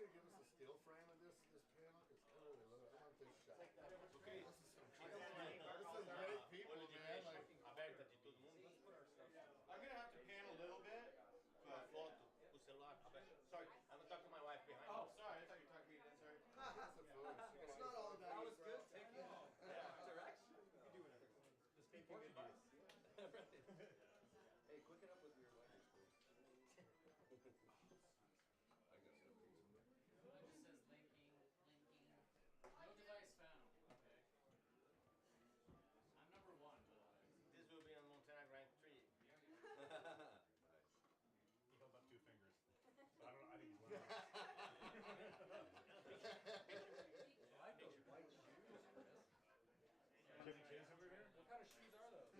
you gonna give us a still frame of this panel? Because I want this shot. Okay. This is some great people, man. Aberta de todo mundo. I'm gonna have to pan a little bit. Foto, o celular. Sorry, I'm gonna talk to my wife behind. Oh, sorry. I thought you were talking to me then. Sorry. It's not all about. That was good. Taking direction. You can do whatever. Just speak Portuguese. Hey, quick it up with your language, please. It just says linking. No device found. Okay. I'm number 1, by the way. This will be on Montana Grand 3. He held up 2 fingers. So I think he's learning. I like those white shoes, Chris. Chevy Chase over here? What kind of shoes are those?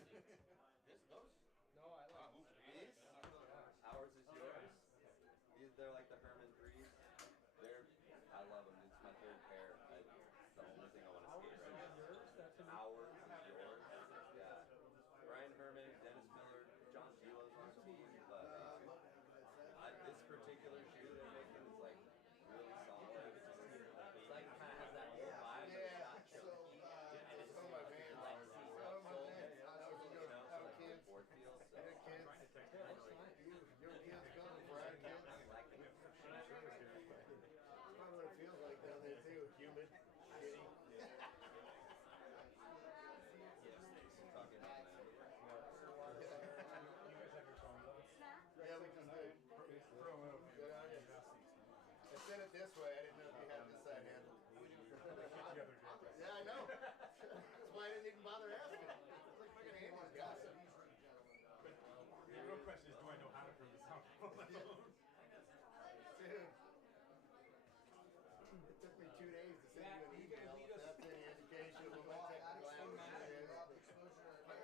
Those? No, I like These? Ours is yours. They're like the Herman 3s. I love them. It's my 3rd pair. It's the only thing I want to skate right now. Ours is yours. Yeah. Brian Herman, Dennis Miller, John Gilo's on the team, but this particular shoe they're making is like really solid. It's like kind of has that old vibe. Yeah. So some of my fans kids. Board field, so. Your kids. Your kids coming for our kids. That's probably what it feels like down there too. Humid, shitty. Talking about that. Yeah, we just did. Good on you. I said it this way. I didn't know if you had this side handled. Yeah, I know. That's why I didn't even bother asking. It's like fucking Andy's got it. But the real question is, do I know how to prove this out? Dude. It took me 2 days to send you an email. That's any indication of what my technical language is.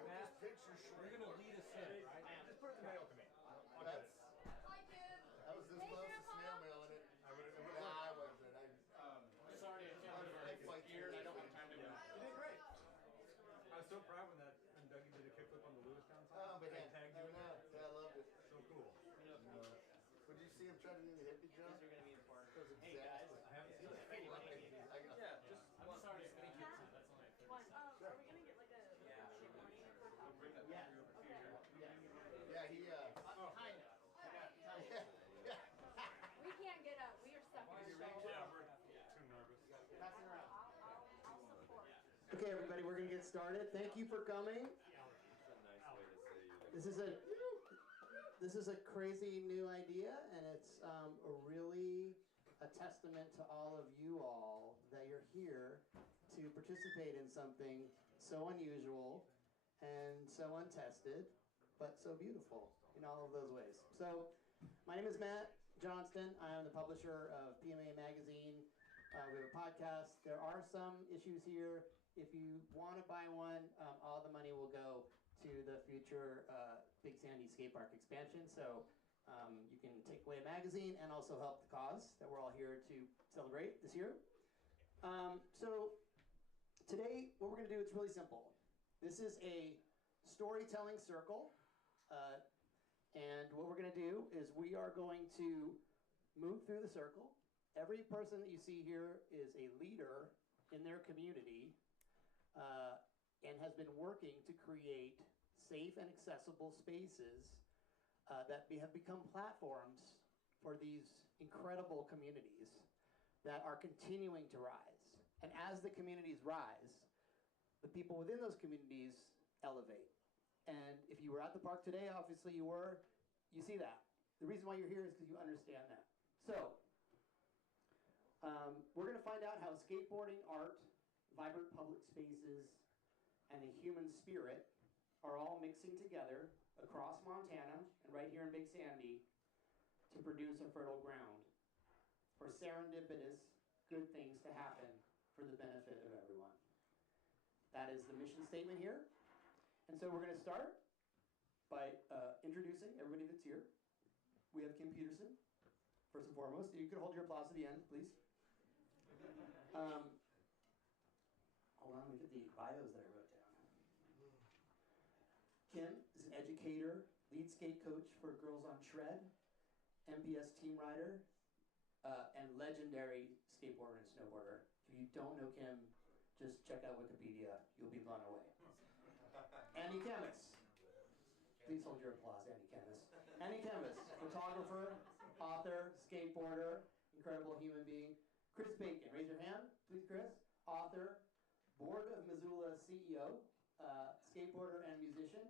Matt, you're going to lead us in, right? Just put it in the mail to me. That's, I was this close to snail mailing it. I wasn't. Sorry, I can't Here, I don't have time to do it. You did great. I was so proud when Dougie did a kickflip on the Lewistown side. Oh, but I tagged you in yeah, I loved it. So cool. Would you see him try to do the hippie jump? These are going to be important. It was exactly. I haven't seen it. Yeah, just I'm sorry to speak it, so that's only a Are we gonna get like a warning for top? Yeah, he Kind of. We can't get up. We are stuck in the show. Yeah, we're too nervous. Pass it around. I'll support. Okay, everybody, we're going to get started. Thank you for coming. a nice way to say you. This is a crazy new idea, and it's really a testament to all of you all that you're here to participate in something so unusual and so untested, but so beautiful in all of those ways. So, my name is Matt Johnston. I am the publisher of PMA Magazine. We have a podcast. There are some issues here. If you want to buy one, all the money will go to the future Big Sandy Skatepark expansion. So you can take away a magazine and also help the cause that we're all here to celebrate this year. So today, what we're going to do, it's really simple. This is a storytelling circle. And what we're going to do is we are going to move through the circle. Every person that you see here is a leader in their community and has been working to create safe and accessible spaces that have become platforms for these incredible communities that are continuing to rise. And as the communities rise, the people within those communities elevate. And if you were at the park today, obviously you see that. The reason why you're here is because you understand that. So, we're going to find out how skateboarding, art, vibrant public spaces, and the human spirit are all mixing together across Montana and right here in Big Sandy to produce a fertile ground for serendipitous good things to happen for the benefit of everyone. That is the mission statement here. And so we're going to start by introducing everybody that's here. We have Kim Peterson, first and foremost. You could hold your applause to the end, please. Hold on, let me get the bios that I wrote down. Kim is an educator, lead skate coach for Girls on Shred, MPS team rider, and legendary skateboarder and snowboarder. If you don't know Kim, just check out Wikipedia. You'll be blown away. Andy Camus. Please hold your applause, Andy Camus. Andy Camus, photographer, author, skateboarder, incredible human being. Chris Bacon, raise your hand, please, Chris. Author, Board of Missoula CEO, skateboarder and musician.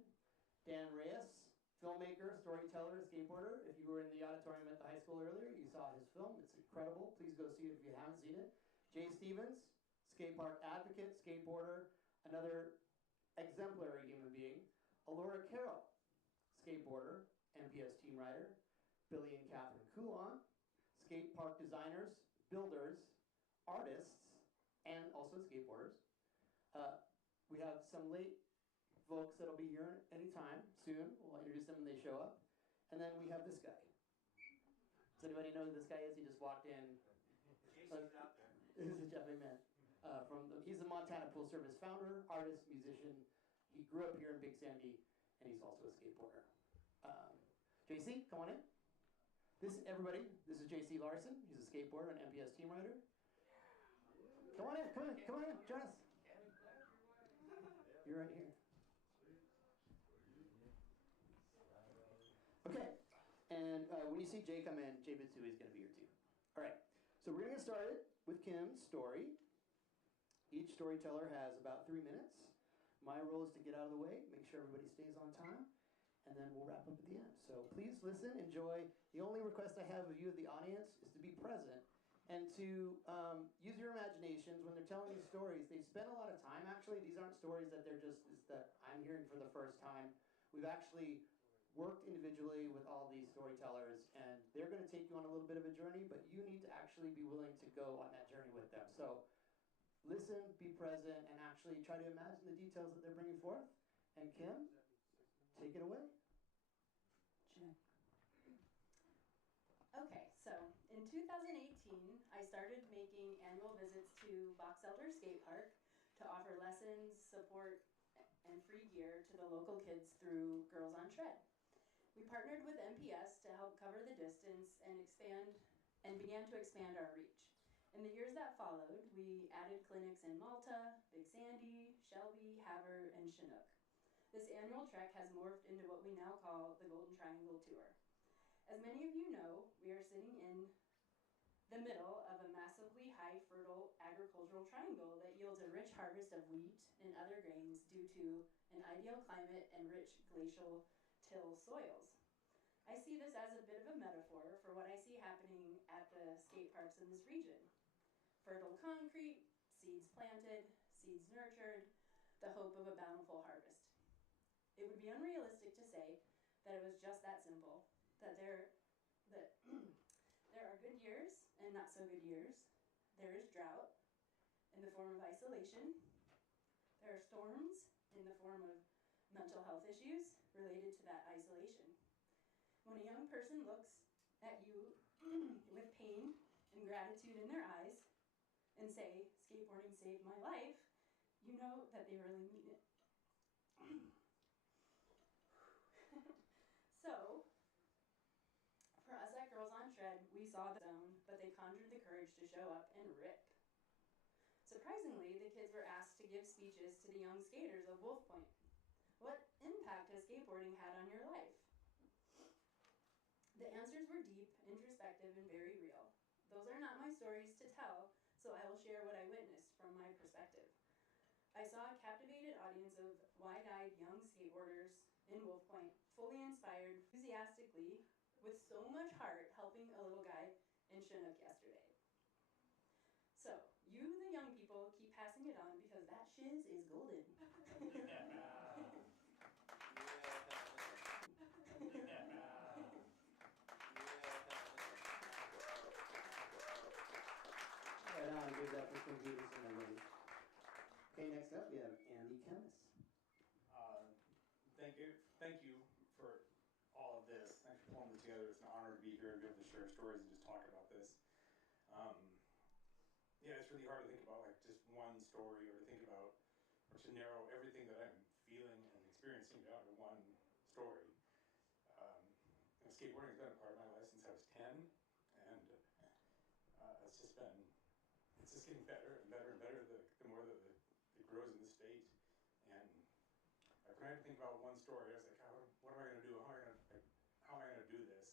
Dan Reyes, filmmaker, storyteller, skateboarder. If you were in the auditorium at the high school earlier, you saw his film. It's incredible. Please go see it if you haven't seen it. Jay Stevens, skatepark advocate, skateboarder, another exemplary human being. Alora Carroll, skateboarder, MPS team rider. Billy and Catherine Coulon, skate park designers, builders, artists, and also skateboarders. We have some late folks that'll be here anytime soon. We'll introduce them when they show up. And then we have this guy. Does anybody know who this guy is? He just walked in. Jason's out there. This is Jeff Amen. He's the Montana Pool Service founder, artist, musician. He grew up here in Big Sandy, and he's also a skateboarder. JC, come on in. This is JC Larson. He's a skateboarder and MPS team rider. Come on in, join us. You're right here. Okay, and when you see Jay come in, Jay Mitsui is going to be here too. All right, so we're going to get started with Kim's story. Each storyteller has about 3 minutes. My role is to get out of the way, make sure everybody stays on time, and then we'll wrap up at the end. So please listen, enjoy. The only request I have of you, the audience, is to be present and to use your imaginations when they're telling these stories. They've spent a lot of time, actually. These aren't stories that that I'm hearing for the first time. We've actually worked individually with all these storytellers, and they're going to take you on a little bit of a journey, but you need to actually be willing to go on that journey with them. So listen, be present, and actually try to imagine the details that they're bringing forth. And Kim, take it away. Okay, so in 2018, I started making annual visits to Box Elder Skate Park to offer lessons, support, and free gear to the local kids through Girls on Shred. We partnered with MPS to help cover the distance and began to expand our reach. In the years that followed, we added clinics in Malta, Big Sandy, Shelby, Havre, and Chinook. This annual trek has morphed into what we now call the Golden Triangle Tour. As many of you know, we are sitting in the middle of a massively high fertile agricultural triangle that yields a rich harvest of wheat and other grains due to an ideal climate and rich glacial till soils. I see this as a bit of a metaphor for what I see happening at the skate parks in this region. Fertile concrete, seeds planted, seeds nurtured, the hope of a bountiful harvest. It would be unrealistic to say that it was just that simple, that there are good years and not so good years. There is drought in the form of isolation. There are storms in the form of mental health issues related to that isolation. When a young person looks at you with pain and gratitude in their eyes and say, skateboarding saved my life, you know that they really mean it. So, for us at Girls on Shred, we saw the zone, but they conjured the courage to show up and rip. Surprisingly, the kids were asked to give speeches to the young skaters of Wolf Point. What impact has skateboarding had on your life? The answers were deep, introspective, and very real. Those are not my stories to tell, so I will share what I witnessed from my perspective. I saw a captivated audience of wide-eyed young skateboarders in Wolf Point, fully inspired, enthusiastically, with so much heart, helping a little guy in Chinook yesterday. So, you, the young people, keep passing it on because that shiz is golden. Right on, give that for Kim Peterson, everybody. Okay, next up we have Andy Camus. Thank you for all of this. Thanks for pulling this together. It's an honor to be here and be able to share stories and just talk about this. Yeah, it's really hard to think about like just one story or to think about or to narrow everything that I'm feeling and experiencing down to one story. Skateboarding has been a part of my life since I was 10, and it's just getting better and better and better the more that it grows in the state. And when I had to think about one story, I was like, what am I going to do? How am I going to do this?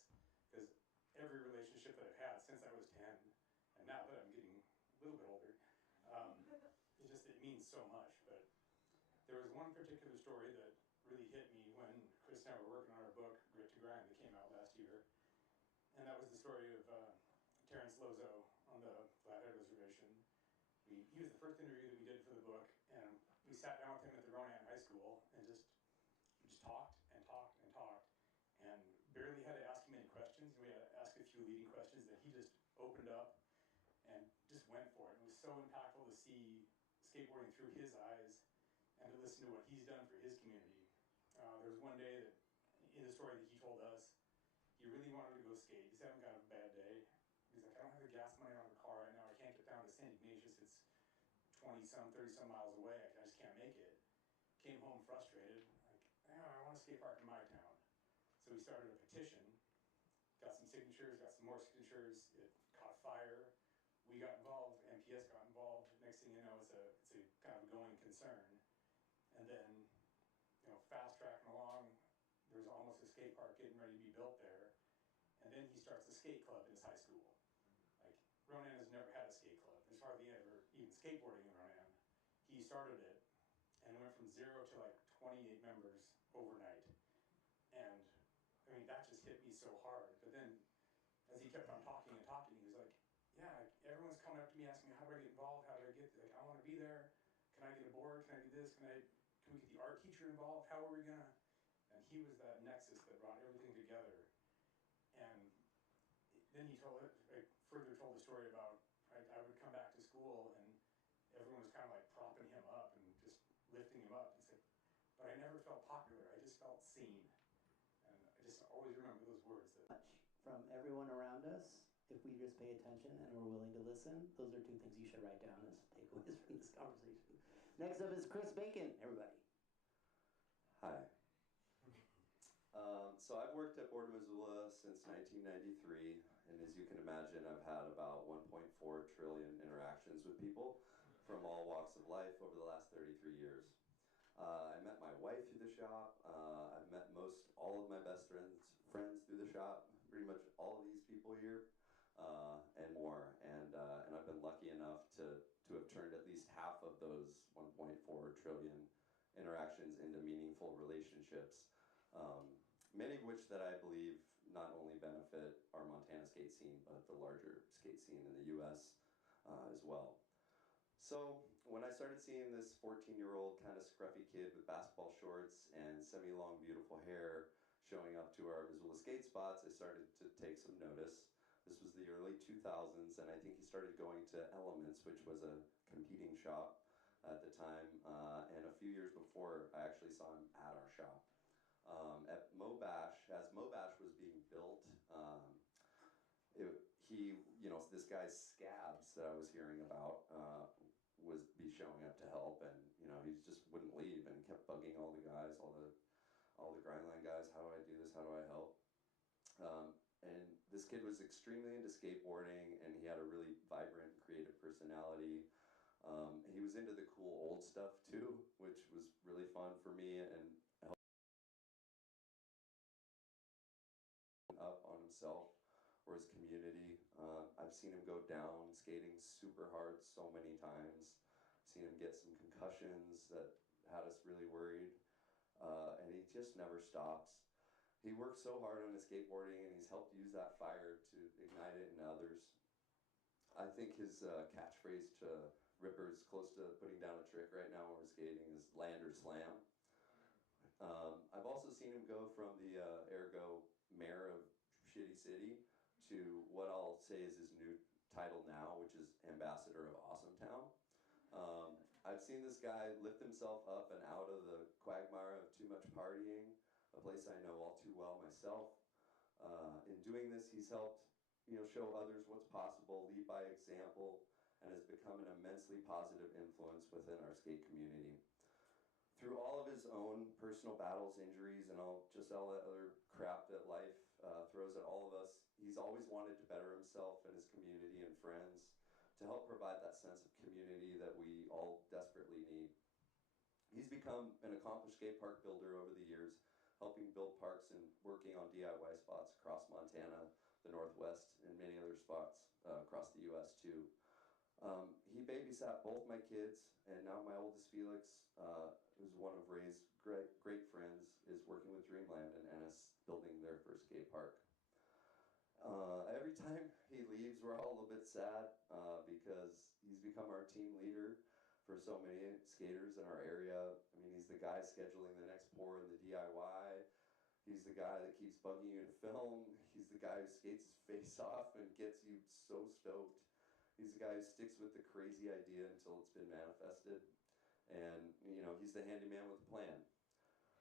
Because every relationship that I've had since I was 10, and now that I'm getting a little bit older, it means so much. But there was one particular story that really hit me when Chris and I were working on our book, Grit to Grind, that came out last year. And that was the story of Terrence Lozo on the Flathead Reservation. He was the first interview that we did for the book, and we sat down with him at the Ronan High School and just talked and talked and talked, and barely had to ask him any questions. We had to ask a few leading questions that he just opened up and just went for it. It was so impactful to see skateboarding through his eyes and to listen to what he's done for his community. There was one day that, in the story that he told us, he really wanted to go skate. He's having kind of a bad day. He's like, I don't have the gas money on the car right now. I can't get down to St. Ignatius. It's 20-some, 30-some miles away. I just can't make it. Came home frustrated. Like, I want a skate park in my town. So we started a petition, got some signatures, got some more signatures. It caught fire. We got involved. MPS got involved. Next thing you know, it's a kind of a going concern. And then, fast tracking along, there's almost a skate park getting ready to be built there. And then he starts a skate club in his high school. Like, Ronan has never had a skate club. There's hardly ever even skateboarding in Ronan. He started it and went from 0 to like 28 members overnight. And I mean, that just hit me so hard. But then as he kept on talking and talking, he was like, yeah, everyone's coming up to me asking me, how do I get involved? How do I get, I want to be there. Can I get a board? Can I do this? Can we get the art teacher involved? How are we gonna? And he was that nexus that brought everything together. And then he further told the story about, I would come back to school and everyone was kind of like propping him up and just lifting him up. He said, but I never felt popular. I just felt seen. And I just always remember those words. From everyone around us, if we just pay attention and we're willing to listen, those are two things you should write down as takeaways from this conversation. Next up is Chris Bacon, everybody. Hi. So I've worked at Board Missoula since 1993, and as you can imagine, I've had about 1.4 trillion interactions with people from all walks of life over the last 33 years. I met my wife through the shop. I've met all of my best friends through the shop, pretty much all of these people here, and more. And I've been lucky enough to have turned at least half of those 1.4 trillion interactions into meaningful relationships. Many of which that I believe not only benefit our Montana skate scene, but the larger skate scene in the US as well. So when I started seeing this 14-year-old kind of scruffy kid with basketball shorts and semi-long beautiful hair showing up to our Missoula skate spots, I started to take some notice. This was the early 2000s, and I think he started going to Elements, which was a competing shop at the time, and a few years before, I actually saw him at our shop. At Mobash, as Mobash was being built, this guy's Scabs that I was hearing about was showing up to help, and he just wouldn't leave and kept bugging all the guys, all the grindline guys. How do I do this? How do I help? And this kid was extremely into skateboarding, and he had a really vibrant, creative personality. He was into the cool old stuff too, which was really fun for me, and up on himself or his community. I've seen him go down skating super hard so many times. Seen him get some concussions that had us really worried, and he just never stops. He works so hard on his skateboarding, and he's helped use that fire to ignite it in others. I think his catchphrase to Ripper's close to putting down a trick right now when we're skating is land or slam. I've also seen him go from the ergo mayor of Shitty City to what I'll say is his new title now, which is ambassador of Awesome Town. I've seen this guy lift himself up and out of the quagmire of too much partying, a place I know all too well myself. In doing this, he's helped show others what's possible, lead by example, and has become an immensely positive influence within our skate community. Through all of his own personal battles, injuries, and all that other crap that life throws at all of us, he's always wanted to better himself and his community and friends. to help provide that sense of community that we all desperately need. He's become an accomplished skate park builder over the years, helping build parks and working on DIY spots across Montana, the Northwest, and many other spots across the U.S. too. He babysat both my kids, and now my oldest Felix, who's one of Ray's great friends, is working with Dreamland and Ennis, building their first skate park. Every time he leaves, we're all a little bit sad because he's become our team leader for so many skaters in our area. I mean, he's the guy scheduling the next pour in the DIY. He's the guy that keeps bugging you to film. He's the guy who skates his face off and gets you so stoked. He's the guy who sticks with the crazy idea until it's been manifested. And, you know, he's the handyman with a plan.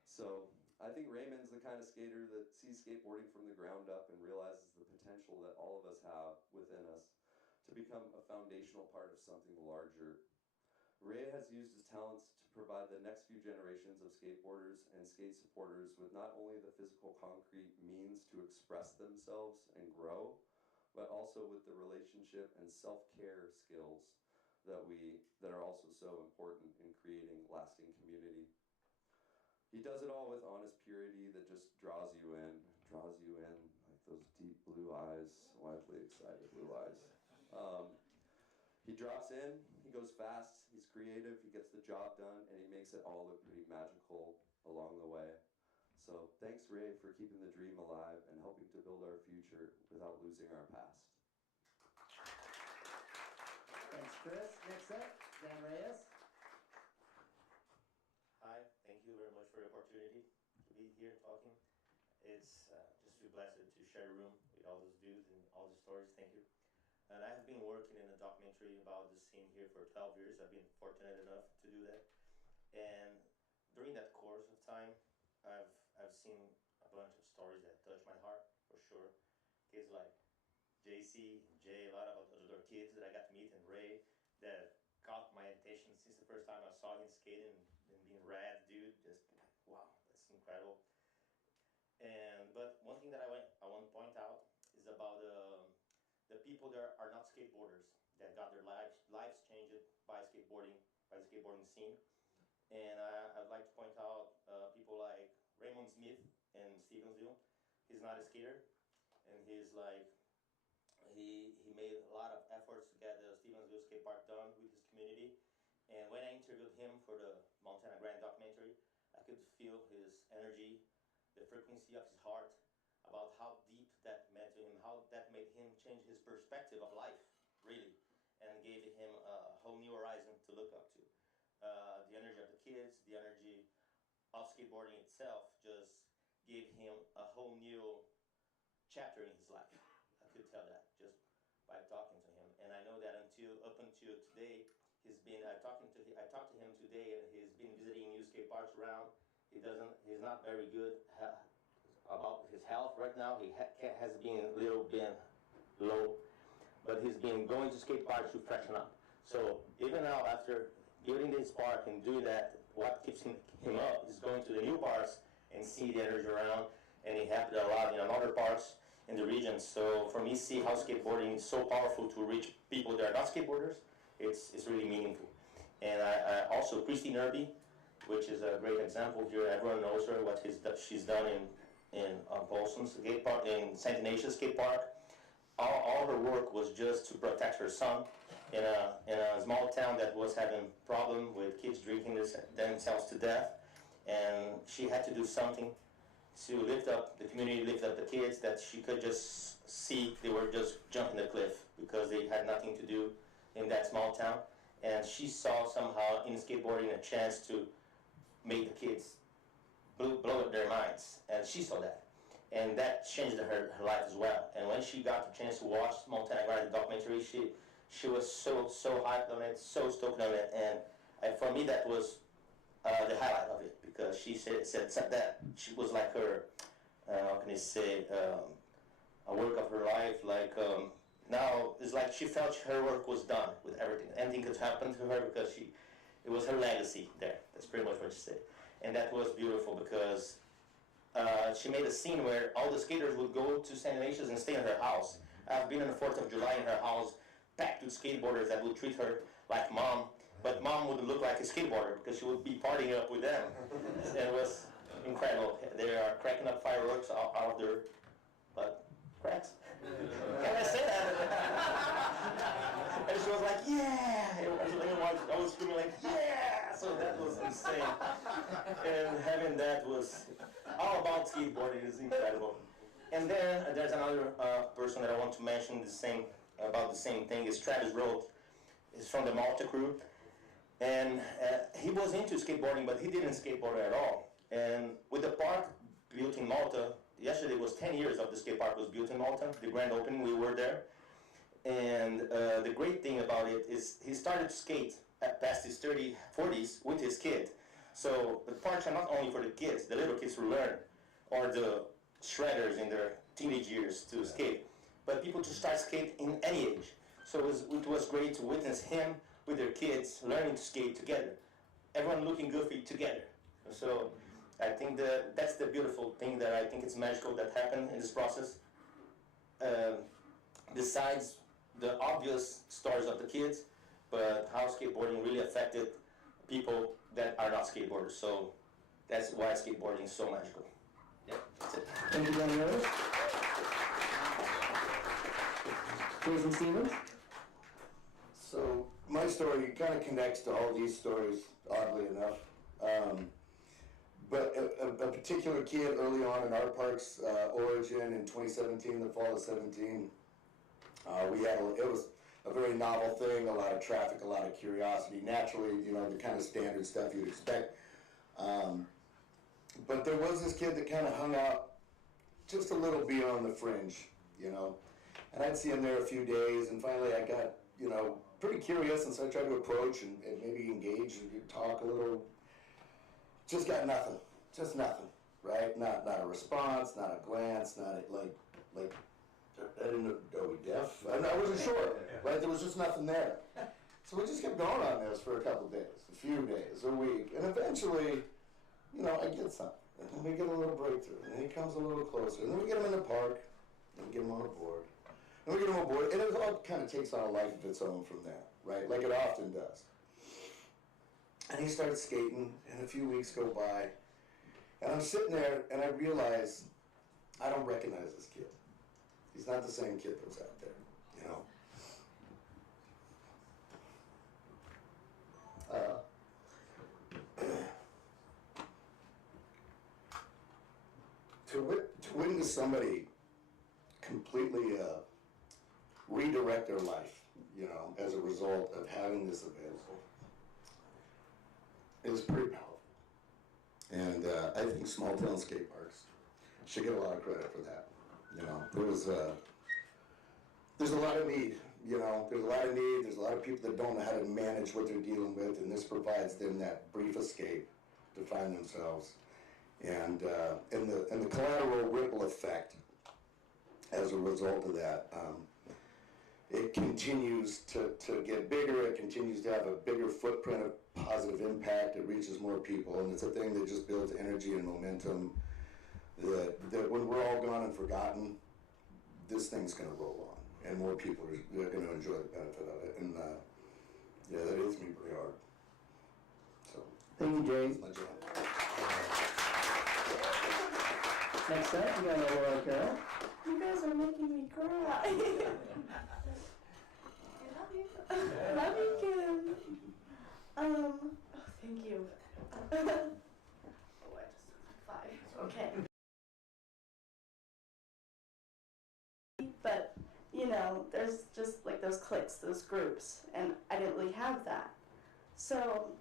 So I think Raymond's the kind of skater that sees skateboarding from the ground up and realizes the potential that all of us have within us to become a foundational part of something larger. Ray has used his talents to provide the next few generations of skateboarders and skate supporters with not only the physical concrete means to express themselves and grow, but also with the relationship and self-care skills that are also so important in creating lasting community. He does it all with honest purity that just draws you in like those deep blue eyes, wildly excited blue eyes. He drops in, he goes fast, he's creative, he gets the job done, and he makes it all look pretty magical along the way. So thanks, Ray, for keeping the dream alive and helping to build our future without losing our past. Thanks, Chris. Next up, Dan Reyes. Hi, thank you very much for the opportunity to be here talking. It's just a blessing to share a room with all those dudes and all the stories. Thank you. And I have been working in a documentary about this scene here for 12 years. I've been fortunate enough to do that. And during that course of time, I've seen a bunch of stories that touch my heart, for sure. Kids like JC and Jay, a lot of other kids that I got to meet, and Ray, that caught my attention since the first time I saw him skating and being rad, dude. Just like, wow, that's incredible. But one thing that I want to point out is about the people that are not skateboarders, that got their lives changed by skateboarding, by the skateboarding scene. And I'd like to point out people like Raymond Smith in Stevensville. He's not a skater, and he's like, he made a lot of efforts to get the Stevensville skate park done with his community. And when I interviewed him for the Montana Grand documentary, I could feel his energy, the frequency of his heart, about how deep that meant to him, how that made him change his perspective of life, really, and gave him a whole new horizon to look up to. The energy of the kids, the energy of skateboarding itself just gave him a whole new chapter in his life. I could tell that just by talking to him. And I know that up until today, I talked to him today, and he's been visiting new skate parks around. He's not very good about his health right now. He has been a little bit low, but he's been going to skate parks to freshen up. So even now, after building this park and doing that, what keeps him up is going to the new parks and see the energy around, and he happened a lot in other parks in the region. So for me, see how skateboarding is so powerful to reach people that are not skateboarders, it's really meaningful. And I also, Christine Irby, which is a great example here. Everyone knows her, what she's done in Folsom skate park, in St. Ignatius skate park. All her work was just to protect her son in a small town that was having problem with kids drinking themselves to death, and she had to do something to lift up the community, lift up the kids that she could just see they were just jumping the cliff because they had nothing to do in that small town, and she saw somehow in skateboarding a chance to make the kids blow up their minds, and she saw that. And that changed her life as well. And when she got the chance to watch Montana Grand documentary, she was so hyped on it, so stoked on it. And for me, that was the highlight of it, because she said that she was like her, how can I say, a work of her life. Like now, it's like she felt her work was done with everything. Anything could happen to her because it was her legacy there. That's pretty much what she said. And that was beautiful because she made a scene where all the skaters would go to St. Ignatius and stay in her house. I've been on the 4th of July in her house packed with skateboarders that would treat her like mom, but mom would look like a skateboarder because she would be partying up with them. And it was incredible. They are cracking up fireworks out of their butt cracks. Can I say that? And she was like, yeah! I was screaming like, yeah! So that was insane. And having that was all about skateboarding is incredible. And then there's another person that I want to mention about the same thing is Travis Roth. He's from the Malta crew. And he was into skateboarding, but he didn't skateboard at all. And with the park built in Malta, yesterday was 10 years of the skate park was built in Malta, the grand opening, we were there. And the great thing about it is he started to skate past his 30s, 40s with his kid. So the parks are not only for the kids, the little kids to learn, or the shredders in their teenage years to skate, but people to start skate in any age. So it was great to witness him with their kids learning to skate together, everyone looking goofy together. So I think that's the beautiful thing that I think it's magical that happened in this process. Besides the obvious stories of the kids, but how skateboarding really affected people that are not skateboarders. So that's why skateboarding is so magical. Yep, that's it. Thank you, Danny Rose. Jason Stevens. So my story kind of connects to all these stories, oddly enough. But a particular kid early on in our park's origin in 2017, the fall of 17, it was a very novel thing, a lot of traffic, a lot of curiosity. Naturally, you know, the kind of standard stuff you'd expect. But there was this kid that kind of hung out just a little beyond the fringe, you know. And I'd see him there a few days, and finally I got, you know, pretty curious, and so I tried to approach and maybe engage and talk a little. Just got nothing, just nothing, right? Not a response, not a glance, not like I didn't know, are we deaf? I wasn't sure, right? There was just nothing there. So we just kept going on this for a couple days, a few days, a week, and eventually, you know, I get something, and then we get a little breakthrough, and then he comes a little closer, and then we get him in the park, and we get him on a board, and we get him on board, and it all kind of takes on a life of its own from there, right? Like it often does. And he started skating, and a few weeks go by, and I'm sitting there, and I realize I don't recognize this kid. He's not the same kid that was out there, you know. To witness somebody completely redirect their life, you know, as a result of having this available, is pretty powerful. And I think small town skate parks should get a lot of credit for that. You know, there's a lot of need, you know, there's a lot of need, there's a lot of people that don't know how to manage what they're dealing with, and this provides them that brief escape to find themselves. And the collateral ripple effect as a result of that, it continues to get bigger, it continues to have a bigger footprint of positive impact, it reaches more people, and it's a thing that just builds energy and momentum that when we're all gone and forgotten, this thing's going to roll on, and more people are going to enjoy the benefit of it. And yeah, that hits me pretty hard. So thank you, Jay. that's my job. Next up, we got Laura Carroll. You guys are making me cry. I love you. I love you, Kim. Oh, thank you. Oh, I just took 5. Okay. But, you know, there's just like those cliques, those groups, and I didn't really have that. So,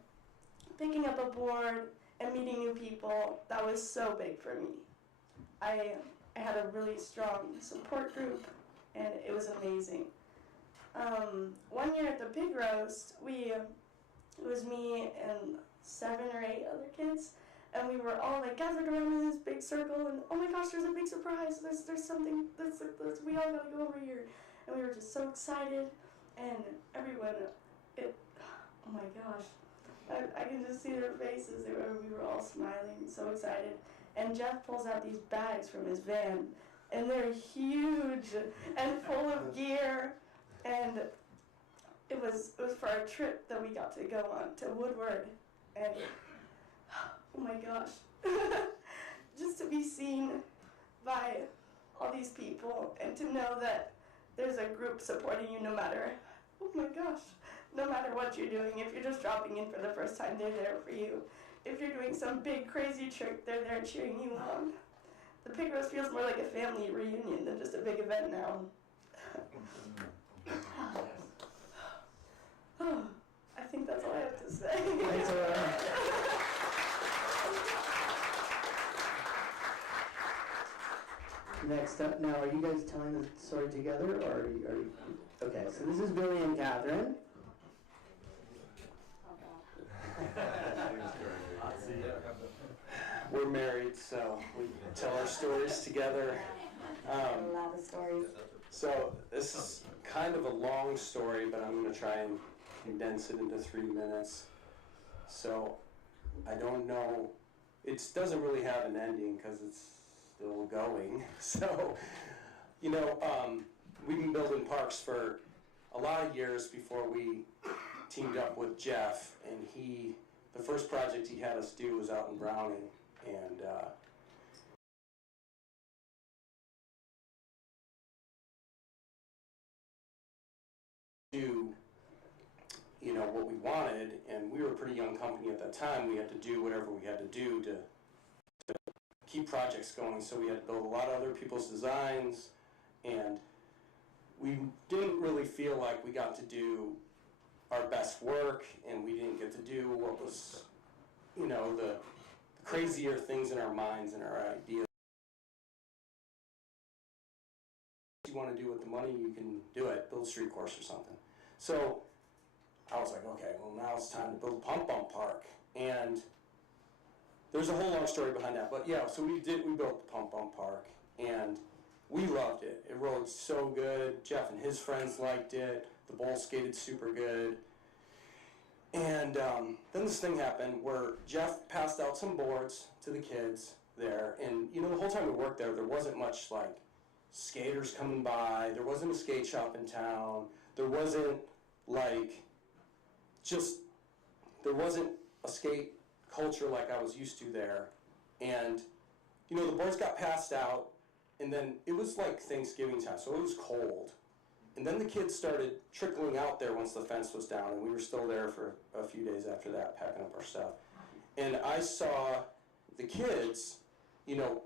picking up a board and meeting new people, that was so big for me. I had a really strong support group, and it was amazing. One year at the pig roast, it was me and 7 or 8 other kids, and we were all like gathered around in this big circle, and oh my gosh, there's a big surprise, there's something, we all gotta go over here. And we were just so excited, and everyone, oh my gosh, I can just see their faces, we were all smiling, so excited. And Jeff pulls out these bags from his van, and they're huge and full of gear. And it was for a trip that we got to go on to Woodward, and oh my gosh, just to be seen by all these people and to know that there's a group supporting you no matter, oh my gosh, no matter what you're doing. If you're just dropping in for the first time, they're there for you. If you're doing some big crazy trick, they're there cheering you on. The Pig Roast feels more like a family reunion than just a big event now. I think that's all I have to say. Thanks, Aurora. Next up, now, are you guys telling the story together, or are you okay, so this is Billy and Catherine. We're married, so we tell our stories together. A lot of stories. So this is kind of a long story, but I'm going to try and condense it into 3 minutes. So I don't know, it doesn't really have an ending because it's still going. So, you know, we've been building parks for a lot of years before we teamed up with Jeff, and the first project he had us do was out in Browning, and do, you know, what we wanted, and we were a pretty young company at that time. We had to do whatever we had to do to keep projects going, so we had to build a lot of other people's designs, and we didn't really feel like we got to do our best work, and we didn't get to do what was, you know, the crazier things in our minds and our ideas. What you want to do with the money, you can do it, build a street course or something. So I was like, okay, well, now it's time to build a pump bump park, and there's a whole long story behind that, but yeah, so we built the pump bump park, and we loved it. It rode so good. Jeff and his friends liked it. The bowl skated super good. And then this thing happened where Jeff passed out some boards to the kids there, and you know, the whole time we worked there wasn't much like skaters coming by. There wasn't a skate shop in town. There wasn't like there wasn't a skate culture like I was used to there. And you know, the boards got passed out, and then it was like Thanksgiving time, so it was cold. And then the kids started trickling out there once the fence was down, and we were still there for a few days after that, packing up our stuff. And I saw the kids, you know,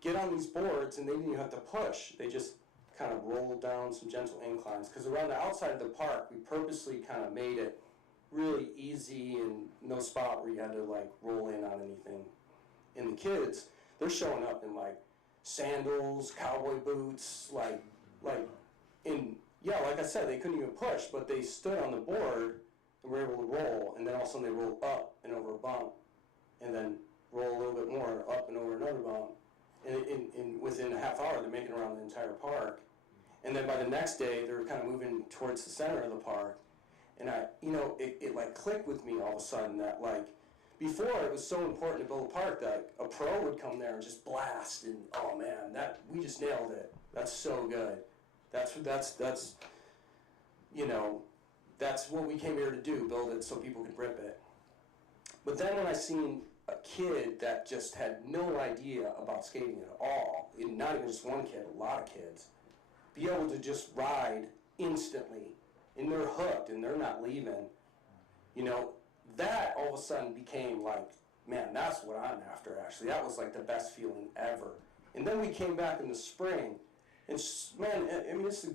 get on these boards, and they didn't even have to push. They just kind of rolled down some gentle inclines, because around the outside of the park, we purposely kind of made it really easy and no spot where you had to like roll in on anything. And the kids, they're showing up in like sandals, cowboy boots, like like I said, they couldn't even push, but they stood on the board and were able to roll, and then all of a sudden they rolled up and over a bump, and then roll a little bit more, up and over another bump. And within a half hour, they're making around the entire park. And then by the next day, they were kind of moving towards the center of the park. And it like clicked with me all of a sudden that like, before it was so important to build a park that a pro would come there and just blast, and oh man, we just nailed it. That's so good. That's you know, that's what we came here to do, build it so people could rip it. But then when I seen a kid that just had no idea about skating at all, and not even just one kid, a lot of kids, be able to just ride instantly, and they're hooked and they're not leaving, you know, that all of a sudden became like, man, that's what I'm after actually. That was like the best feeling ever. And then we came back in the spring, and man, I mean, it's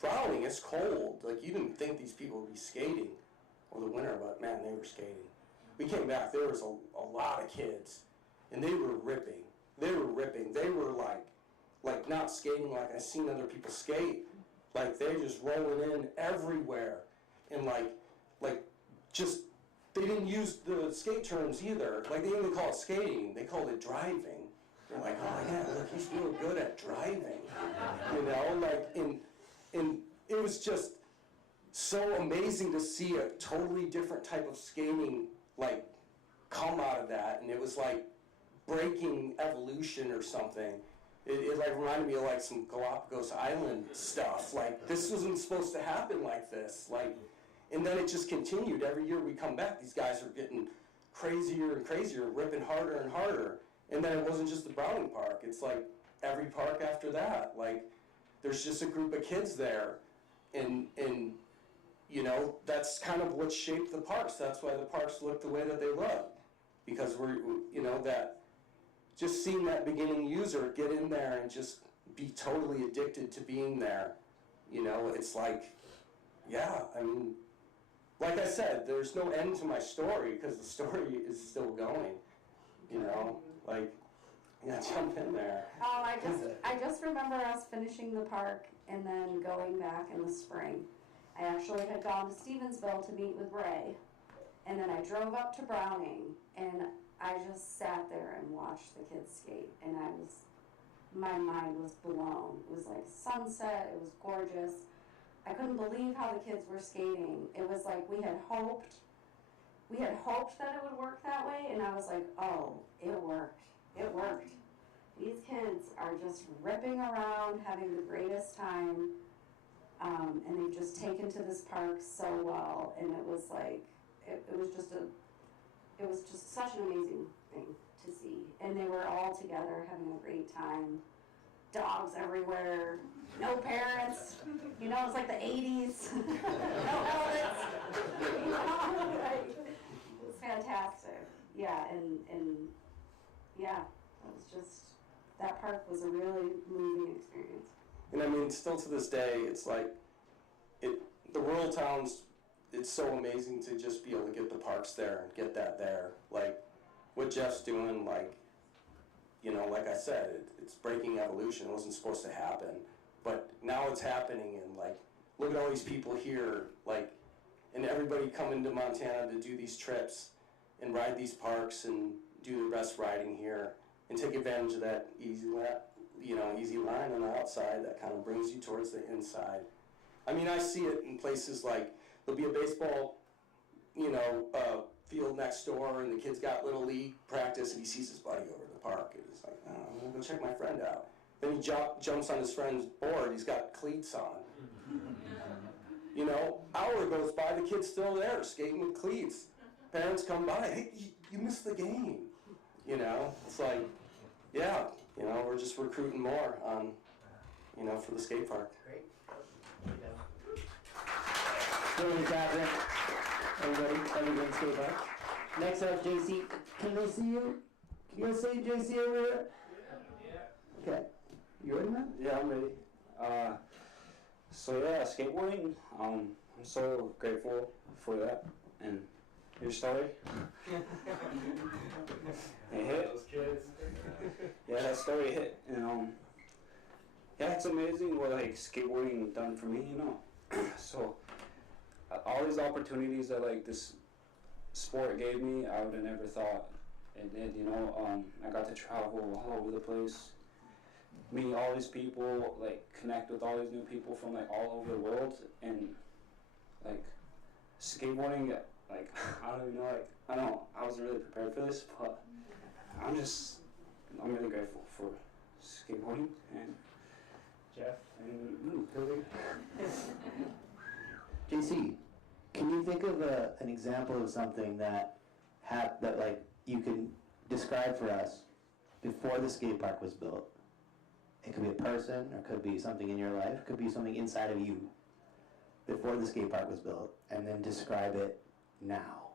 Browning, it's cold. Like, you didn't think these people would be skating over the winter, but man, they were skating. We came back, there was a lot of kids, and they were ripping. They were ripping. They were like not skating like I've seen other people skate. Like, they're just rolling in everywhere. And just, they didn't use the skate terms either. Like, they didn't even call it skating, they called it driving. They're like, oh yeah, look, he's real good at driving. You know, like, and it was just so amazing to see a totally different type of skating, like, come out of that. And it was like breaking evolution or something. It like reminded me of like some Galapagos Island stuff. Like this wasn't supposed to happen like this. Like, and then it just continued. Every year we come back, these guys are getting crazier and crazier, ripping harder and harder. And then it wasn't just the Browning Park. It's like every park after that. Like there's just a group of kids there, and you know, that's kind of what shaped the parks. That's why the parks look the way that they look, because we're, you know, that just seeing that beginning user get in there and just be totally addicted to being there. You know, it's like, yeah, I mean, like I said, there's no end to my story because the story is still going. You know, like, yeah, jump in there. Oh, I just remember us finishing the park and then going back in the spring. I actually had gone to Stevensville to meet with Ray, and then I drove up to Browning, and I just sat there and watched the kids skate, and my mind was blown. It was like sunset, it was gorgeous. I couldn't believe how the kids were skating. It was like we had hoped that it would work that way, and I was like, oh, it worked. It worked. These kids are just ripping around, having the greatest time. And they've just taken to this park so well, and it was like, it was just such an amazing thing to see. And they were all together having a great time. Dogs everywhere, no parents, you know, it's like the 80s, no helmets, you know, like, it was fantastic. Yeah, and yeah, it was just, that park was a really moving experience. And I mean, still to this day, it's like, the rural towns, it's so amazing to just be able to get the parks there and get that there. Like, what Jeff's doing, like, you know, like I said, it's breaking evolution. It wasn't supposed to happen. But now it's happening, and, like, look at all these people here, like, and everybody coming to Montana to do these trips and ride these parks and do the best riding here and take advantage of that easy line on the outside that kind of brings you towards the inside. I mean, I see it in places like, there'll be a baseball, you know, field next door, and the kid's got little league practice, and he sees his buddy over at the park, and he's like, oh, I'm gonna go check my friend out. Then he jumps on his friend's board, he's got cleats on. You know, hour goes by, the kid's still there, skating with cleats. Parents come by, hey, you missed the game. You know, it's like, yeah, you know, we're just recruiting more on, you know, for the skate park. Great. Really, Catherine. Everybody skate park. Next up, JC. Can they see you? Can you guys see JC over here? Yeah. Okay. You ready, man? Yeah, I'm ready. So yeah, skateboarding. I'm so grateful for that. And your story. It hit. Those kids. Yeah, that story hit. And yeah, it's amazing what like skateboarding done for me, you know. So all these opportunities that like this sport gave me, I would have never thought it did, you know. I got to travel all over the place, meet all these people, like connect with all these new people from like all over the world, and like skateboarding, like I don't even know, I wasn't really prepared for this, but I'm really grateful for skateboarding and Jeff and Billy. JC, can you think of an example of something that like you can describe for us before the skate park was built? It could be a person, or it could be something in your life, it could be something inside of you before the skate park was built, and then describe it now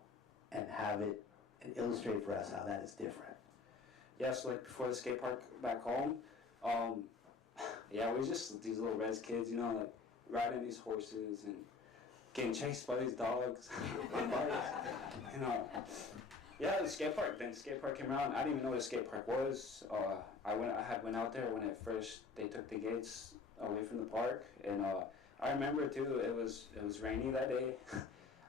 and have it and illustrate for us how that is different. Yeah, so like before the skate park back home, yeah, we were just these little res kids, you know, like riding these horses and getting chased by these dogs on bikes, you know. Yeah, the skate park came around. I didn't even know what a skate park was. I went out there when they took the gates away from the park, and I remember too, it was rainy that day.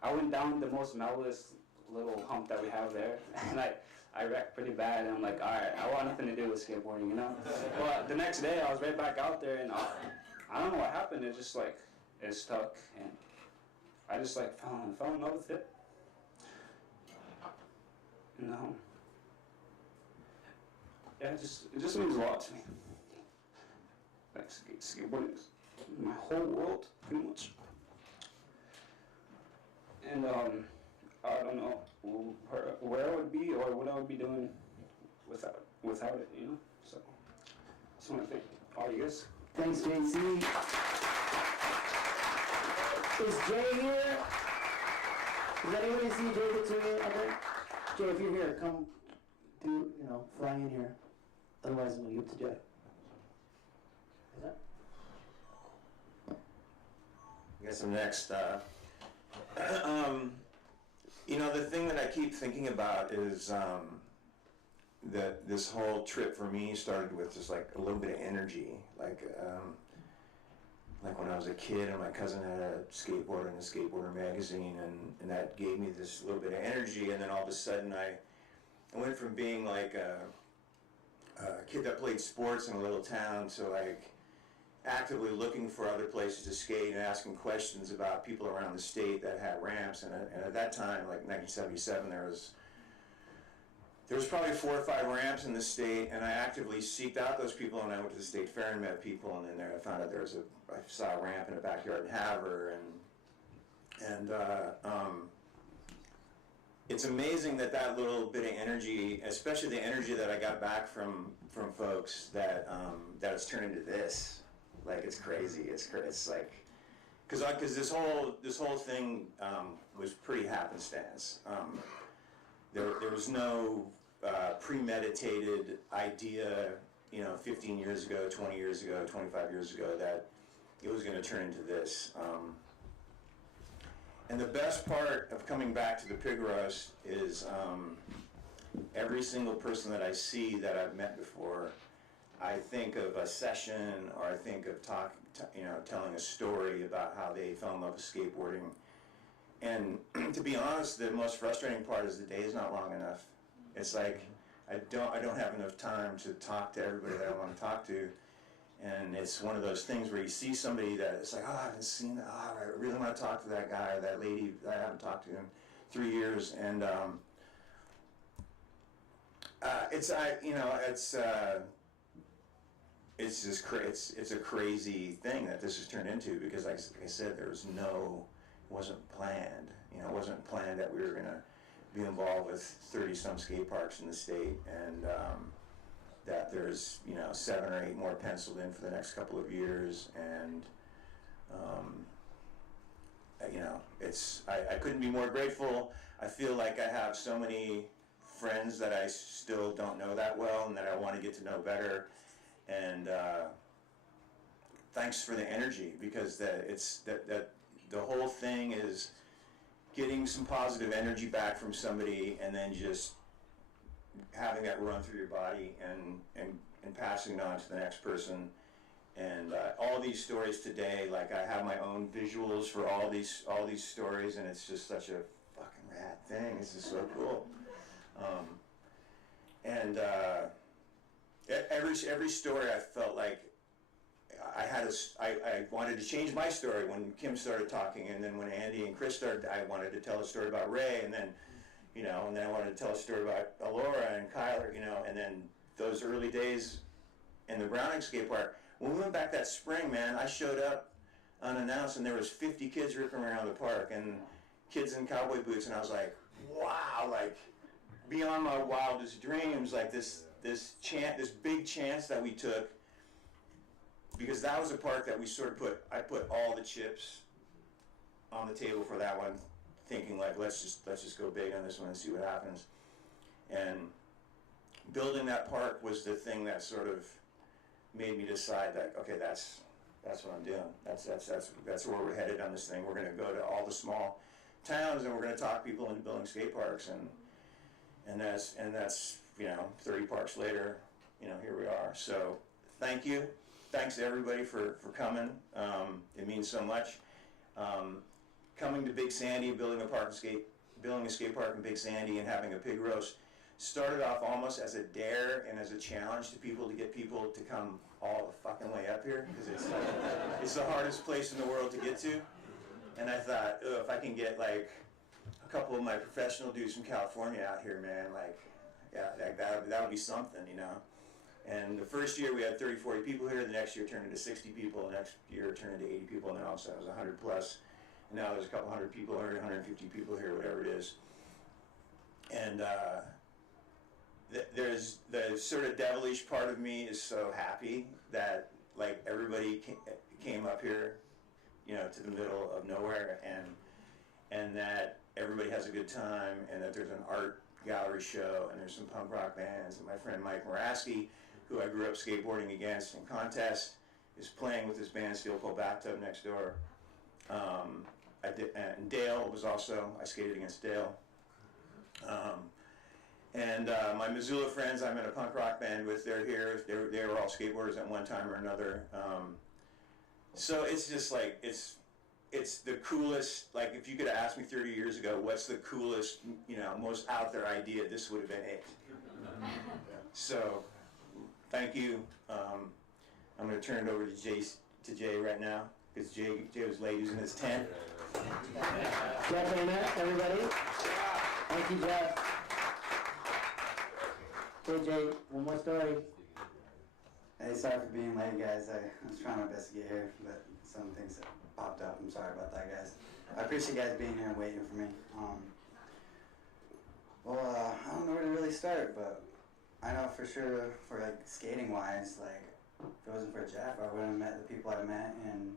I went down the most mellowest little hump that we have there, and I wrecked pretty bad, and I'm like, alright, I want nothing to do with skateboarding, you know? But the next day, I was right back out there, and I don't know what happened, it just like, it stuck, and I just like fell in love with it. And yeah, it just means a lot to me. Like skateboarding is my whole world, pretty much. And I don't know where I would be or what I would be doing without it, you know. So that's what I think. All you guys. Thanks, JC. Is Jay here? Does anybody see Jay that's here? Jay, if you're here, come fly in here. Otherwise, I'm going to give it to Jay. Is that? I guess I'm next. The thing that I keep thinking about is that this whole trip for me started with just like a little bit of energy. Like when I was a kid and my cousin had a skateboard in a skateboarder magazine, and that gave me this little bit of energy, and then all of a sudden I went from being like a kid that played sports in a little town to like actively looking for other places to skate and asking questions about people around the state that had ramps. And at that time, like 1977, there was probably 4 or 5 ramps in the state, and I actively seeked out those people, and I went to the state fair and met people, and then there I found out I saw a ramp in a backyard in Havre, and it's amazing that little bit of energy, especially the energy that I got back from folks, that it's turned into this. Like, it's crazy. It's like, because this whole thing was pretty happenstance. There was no premeditated idea, 15 years ago, 20 years ago, 25 years ago, that it was going to turn into this. And the best part of coming back to the pig roast is every single person that I see that I've met before, I think of a session, or I think of telling a story about how they fell in love with skateboarding. And to be honest, the most frustrating part is the day is not long enough. It's like I don't have enough time to talk to everybody that I want to talk to. And it's one of those things where you see somebody that it's like, oh, I haven't seen that. Oh, I really want to talk to that guy or that lady that I haven't talked to in 3 years. And it's just it's a crazy thing that this has turned into, because like I said, it wasn't planned. It wasn't planned that we were gonna be involved with 30-some skate parks in the state, and that there's 7 or 8 more penciled in for the next couple of years, and I couldn't be more grateful. I feel like I have so many friends that I still don't know that well and that I want to get to know better, and thanks for the energy, because the whole thing is getting some positive energy back from somebody, and then just having that run through your body and passing it on to the next person. And all these stories today, like I have my own visuals for all these stories, and it's just such a fucking rad thing. This is so cool. Every story I felt like I wanted to change my story when Kim started talking, and then when Andy and Chris started, I wanted to tell a story about Ray, and then and then I wanted to tell a story about Alora and Kyler, and then those early days in the Browning skate park. When we went back that spring, man, I showed up unannounced, and there was 50 kids ripping around the park, and kids in cowboy boots, and I was like, wow, like beyond my wildest dreams, like this big chance that we took, because that was a park that we sort of I put all the chips on the table for that one, thinking like, let's just go big on this one and see what happens. And building that park was the thing that sort of made me decide that, okay, that's what I'm doing. That's where we're headed on this thing. We're going to go to all the small towns, and we're going to talk people into building skate parks, and that's 30 parks later, here we are. So thank you. Thanks to everybody for coming. It means so much. Coming to Big Sandy, building a skate park in Big Sandy, and having a pig roast started off almost as a dare and as a challenge to people, to get people to come all the fucking way up here, because it's the hardest place in the world to get to. And I thought, if I can get like a couple of my professional dudes from California out here, man, like, yeah, that would be something, And the first year we had 30, 40 people here, the next year turned into 60 people, the next year turned into 80 people, and then all of a sudden it was 100 plus. And now there's a couple hundred people here, 150 people here, whatever it is. And there's the sort of devilish part of me is so happy that like everybody came up here, you know, to the middle of nowhere, and that everybody has a good time, and that there's an art gallery show, and there's some punk rock bands, and my friend Mike Moraski, who I grew up skateboarding against in contest, is playing with his band Steel Pole Bathtub next door. And Dale was also, I skated against Dale. My Missoula friends I'm in a punk rock band with, they're here. They were all skateboarders at one time or another. So it's just like, it's the coolest, like if you could have asked me 30 years ago, what's the coolest, you know, most out there idea, this would have been it. So, thank you. I'm going to turn it over to Jay right now, because Jay was late, he was in his tent. Jeff Amen, everybody. Thank you, Jeff. Hey, Jay, one more story. Hey, sorry for being late, guys. I was trying my best to get here, but some things popped up. I'm sorry about that, guys. I appreciate you guys being here and waiting for me. I don't know where to really start, but I know for sure, for like skating-wise, like if it wasn't for Jeff, I wouldn't have met the people I met, and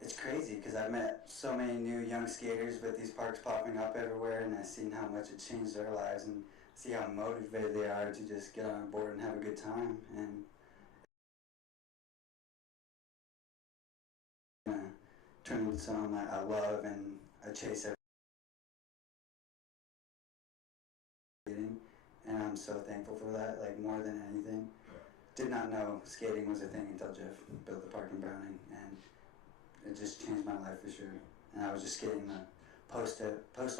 it's crazy because I've met so many new young skaters with these parks popping up everywhere, and I've seen how much it changed their lives, and see how motivated they are to just get on board and have a good time. And turn into something that I love and I chase everything, and I'm so thankful for that, like more than anything. Did not know skating was a thing until Jeff built the park in Browning, and it just changed my life for sure. And I was just skating the post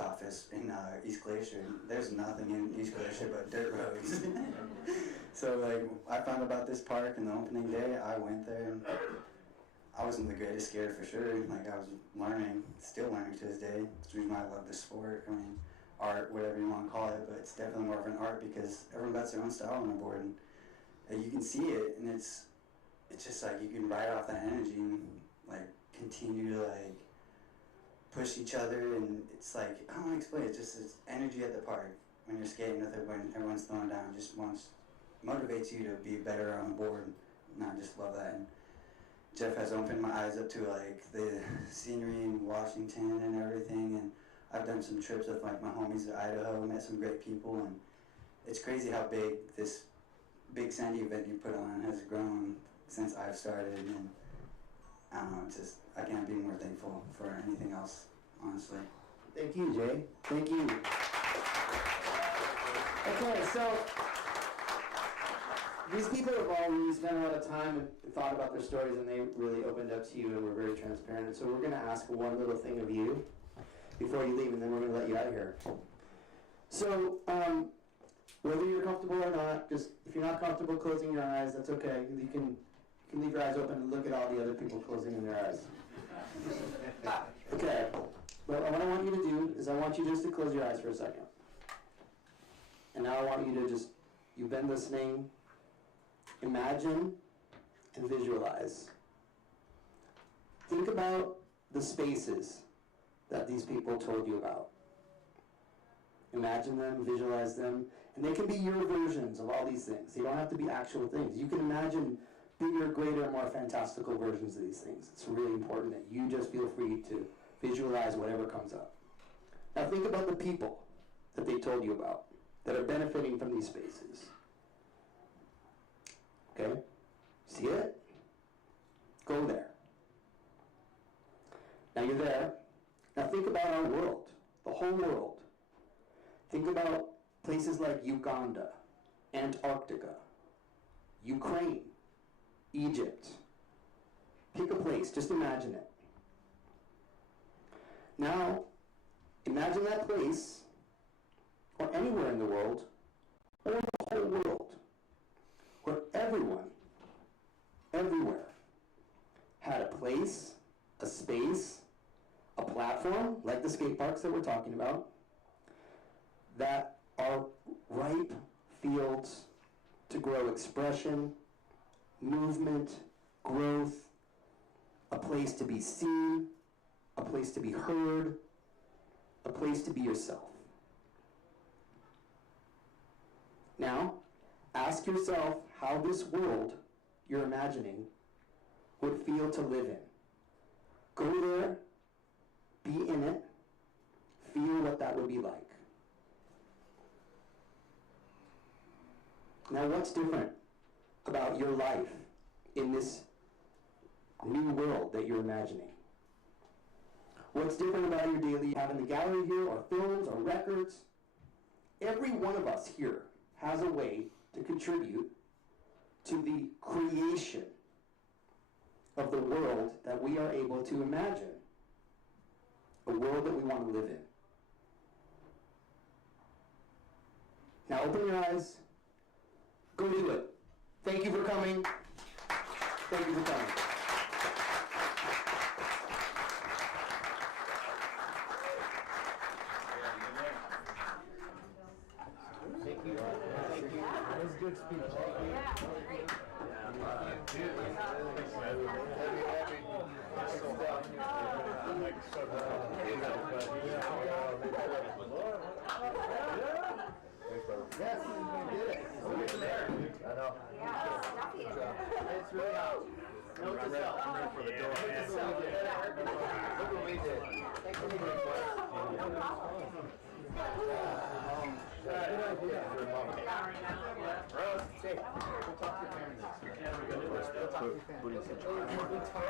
office in East Glacier. There's nothing in East Glacier but dirt roads. So like I found about this park, and the opening day I went there, and I wasn't the greatest skater for sure. Like I was learning, still learning to this day. It's the reason why I love this sport. I mean, art, whatever you want to call it, but it's definitely more of an art because everyone got their own style on the board, and you can see it, and it's just like you can ride off that energy and like continue to like push each other, and it's like, I don't want to explain it, just it's energy at the park when you're skating with everyone, everyone's throwing down, just motivates you to be better on the board, and I just love that. And Jeff has opened my eyes up to like the scenery in Washington and everything, and I've done some trips with like my homies to Idaho, met some great people, and it's crazy how big this big Sandy event you put on has grown since I've started, and I don't know, it's just, I can't be more thankful for anything else, honestly. Thank you, Jay. Thank you. Okay, so these people have all really spent a lot of time and thought about their stories, and they really opened up to you and were very transparent. So we're going to ask one little thing of you before you leave, and then we're going to let you out of here. So whether you're comfortable or not, just if you're not comfortable closing your eyes, that's okay. You can leave your eyes open and look at all the other people closing in their eyes. Okay. Well, what I want you to do is I want you just to close your eyes for a second. And now I want you to just, you've been listening, imagine and visualize. Think about the spaces that these people told you about. Imagine them, visualize them, and they can be your versions of all these things. They don't have to be actual things. You can imagine bigger, greater, more fantastical versions of these things. It's really important that you just feel free to visualize whatever comes up. Now think about the people that they told you about that are benefiting from these spaces. Okay? See it? Go there. Now you're there. Now think about our world, the whole world. Think about places like Uganda, Antarctica, Ukraine, Egypt. Pick a place, just imagine it. Now, imagine that place, or anywhere in the world, or the whole world, where everyone, everywhere, had a place, a space, a platform, like the skate parks that we're talking about, that are ripe fields to grow expression, movement, growth, a place to be seen, a place to be heard, a place to be yourself. Now, ask yourself how this world you're imagining would feel to live in. Go there, be in it, feel what that would be like. Now, what's different about your life in this new world that you're imagining? What's different about your daily, having the gallery here, or films, or records? Every one of us here has a way to contribute to the creation of the world that we are able to imagine, a world that we want to live in. Now open your eyes, go do it. Thank you for coming. Thank you for coming. Thank you. Thank you. That was a good speech. Yeah, great. Yes, you did it. We're getting there. I know. It's really out. Note to self. I'm ready for the door. Look what we did. Thanks for being here. No problem. Good idea. Rose, Jake, we'll talk to your parents. We'll talk to your parents.